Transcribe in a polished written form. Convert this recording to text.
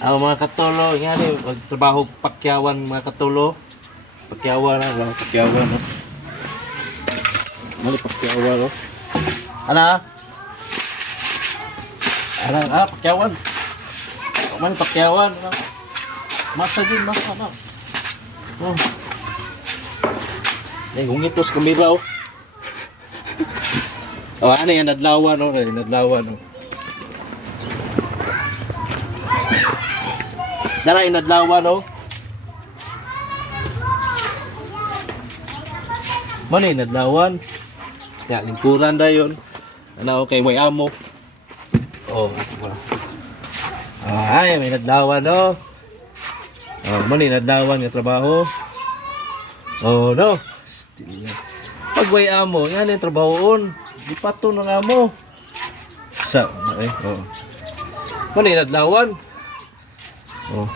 Mga katulo, yan eh, magtrabaho pakyawan mga katulo. Pakyawan na, pakyawan no. Ano pakyawan no? Ana? Ana, pakyawan. Man pakyawan. Masa din, masa na. Oh. Eh, hungitos kamera oh. Oh, ano yan, nadlawan oh, nadlawan oh. Dara inadlawan oh. Mana inadlawan? Ya lingkuran dayon. Ano kay may amo. Oh. Ay, may inadlawan oh. Oh, mana inadlawan nga trabaho. Oh, no. Pag may amo, yan yung trabahoon. Di pa to ng amo. Sa, oh. Mana inadlawan? Oh.